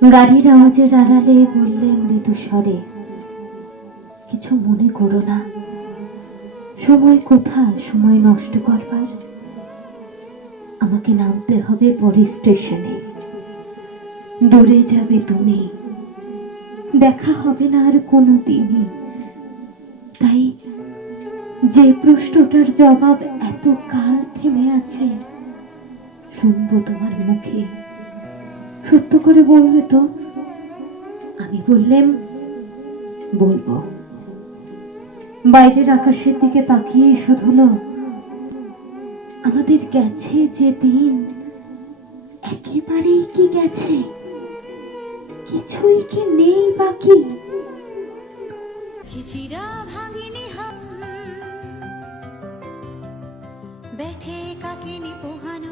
গাড়ির আওয়াজের আড়ালে বললে মৃদু স্বরে, কিছু মনে করো না, সময় কোথা সময় নষ্ট করবার। আমাকে নামতে হবে পরে স্টেশনে, দূরে যাবে তুমি, দেখা হবে না আর কোনো দিনই। তাই যে প্রশ্নটার জবাব এত কাল থেমে আছে, শুনবো তোমার মুখে, সত্য করে বলবে তো? আমি বললেম, বলবো। বাইরের আকাশের দিকে তাকিয়ে শুধুলো, আমাদের গেছে যে দিন একেবারেই কি গেছে, কিছুই কি নেই বাকি। खिचिरा भागिनी हम बैठे काकिनी पोहानो